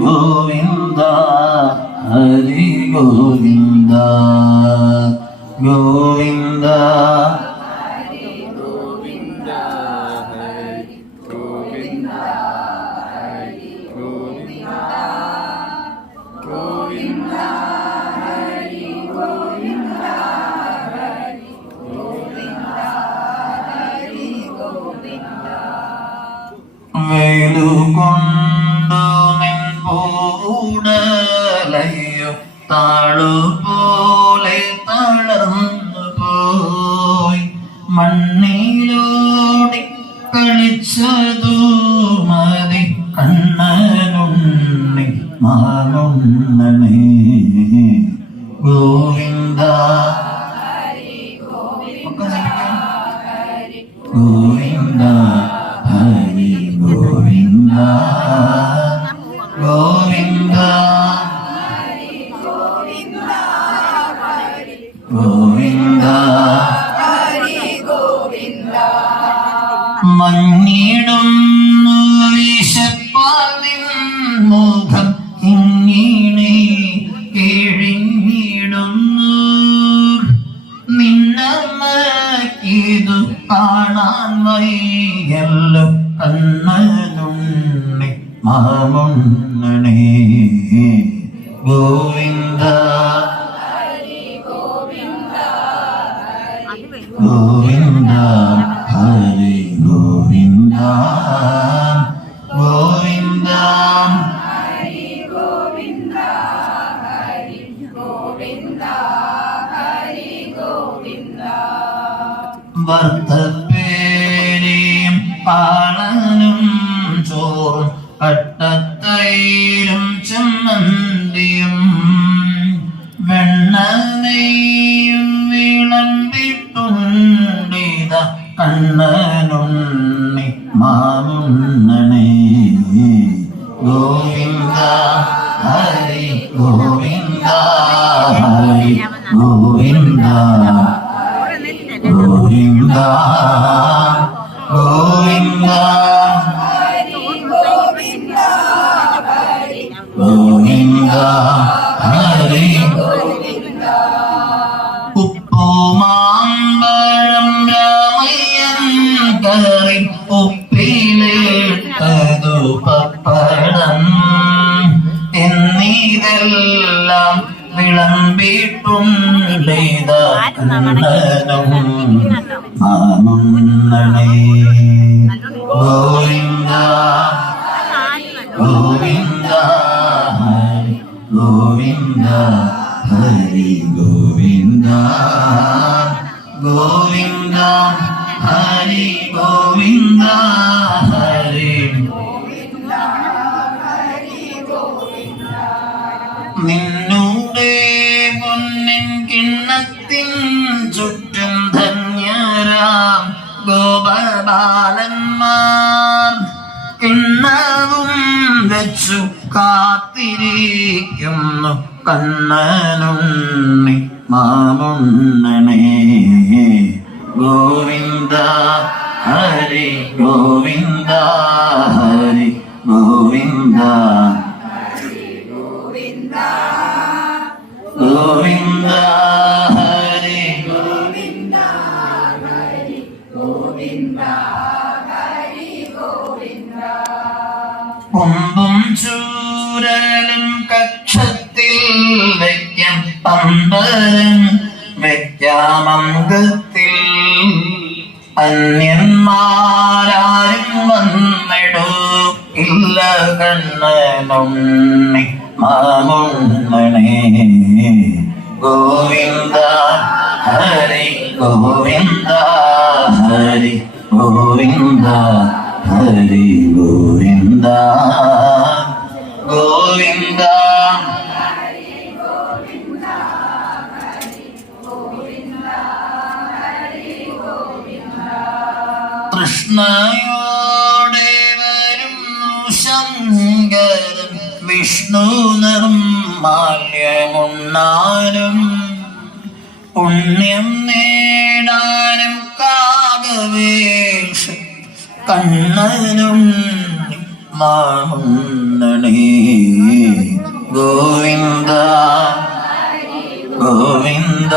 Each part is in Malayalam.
ഹരി ഗോവിന്ദ ഹരി ഗോവിന്ദ ഗോവിന്ദ. ഗോവിന്ദ ഹരി ഗോവിന്ദ ഗോവിന്ദ ഗോവിന്ദ മഞ്ഞിടുന്നു വയ്യല്ലോ മാമുണ്ണി ഗോവിന്ദ. ഗോവിന്ദ. ഹരി ഗോവിന്ദ. ഗോവിന്ദ. ഭർത്തപ്പേരെയും കട്ടത്തൈരും ചമ്മന്തിയും വെണ്ണനെയും വിളമ്പിട്ടുണ്ടിത കണ്ണനുണ്ണി മാമുണ്ണണേ ഗോവിന്ദ ഹരി ഗോവിന്ദ ഹരി ഗോവിന്ദ. ഗോവിന്ദ ഗോവിന്ദ. ഉപ്പുമാമ്പഴം രാമയ്യൻ കറി ഉപ്പിലിട്ടതു പപ്പടം എന്നീതെല്ലാം മാമുണ്ണണേ ഗോവിന്ദ ഗോവിന്ദ ഗോവിന്ദ ഹരി ഗോവിന്ദ. ഗോവിന്ദ ഹരി ഗോവിന്ദ ഹരി നിന്നൂടെ പൊന്നിൻ കിണ്ണത്തിൻ ചുറ്റും ധന്യരാം ഗോപബാലന്മാർ കിണ്ണവും വെച്ചു കാത്തിരിക്കുന്നു കണ്ണനുണ്ണി മാമുണ്ണനെ ഗോവിന്ദ ഹരി ഗോവിന്ദ ഹരി ഗോവിന്ദ ഗോവിന്ദ. ഹരി ചൂരലും കക്ഷത്തിൽ വയ്ക്കാം പമ്പരൻ വെക്കാമംഗത്തിൽ അന്യന്മാരാരും ഇല്ല കണ്ണനുണ്ണി മാമുണ്ണണേ ഗോവിന്ദ ഹരി ഗോവിന്ദ ഹരി ഗോവിന്ദ ഹരി ഗോവിന്ദ ഗോവിന്ദ. കൃഷ്ണയോടെ വരുന്നു ശങ്കരൻ. വിഷ്ണു നിർമാല്യമുണ്ണാനും പുണ്യം നേടാനും കാകവേഷ കണ്ണനും മാമുണ്ണണേ ഗോവിന്ദ ഗോവിന്ദ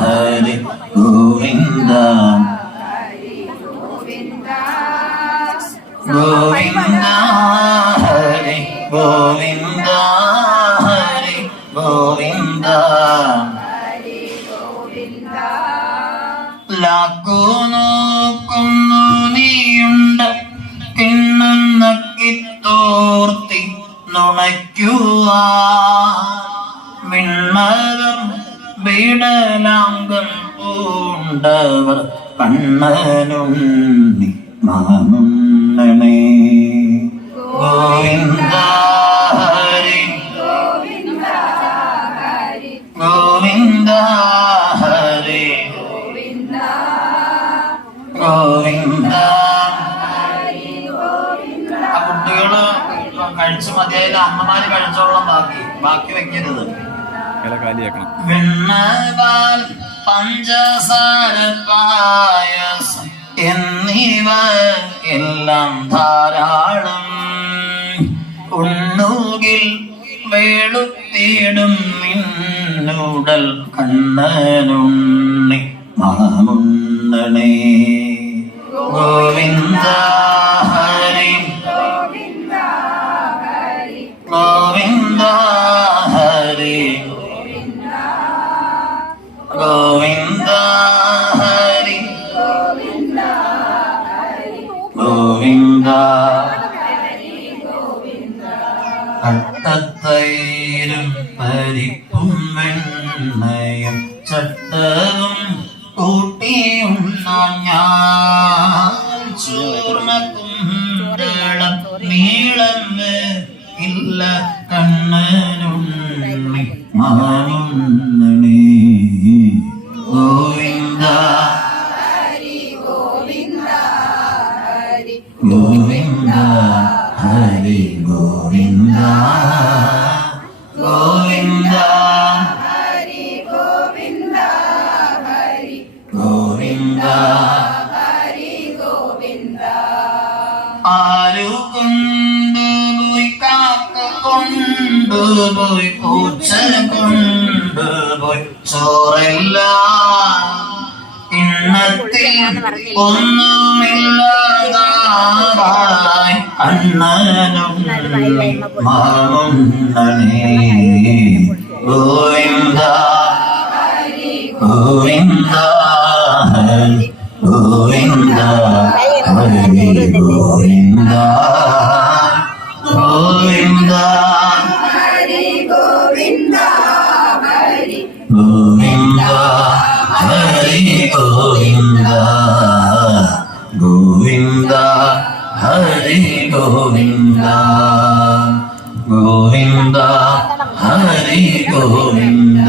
ഹരി ഗോവിന്ദ. ഗോവിന്ദ ഹരി ഗോവിന്ദ. അമ്മമാര് കഴിച്ചോളം ബാക്കി? ബാക്കി വെക്കരുത്. വെണ്ണപാൽ പഞ്ചസാര പായസം എന്നിവ എല്ലാം ധാരാളം. ഉണ്ണുകിൽ വേളുത്തിയിടും നിന്നുടൽ കണ്ണനുണ്ണി ഗോവിന്ദ ഗോവിന്ദ ഗോവിന്ദ ഗോവിന്ദ ഹരി ഗോവിന്ദ ഗോവിന്ദ ഗോവിന്ദ ആരു കൊണ്ടുപോയി കാക്ക കൊണ്ടുപോയി പൂച്ച കൊണ്ടുപോയി ചോറെല്ലാം. കിണ്ണത്തിൽ ഒന്നുമില്ലാതായി അണ്ണനും മാമുണ്ണനേ ഗോവിന്ദ ഗോവിന്ദ ഗോവിന്ദ ഹരി ഗോവിന്ദ. ഗോവിന്ദ. ഹരി ഗോവിന്ദ ഗോവിന്ദ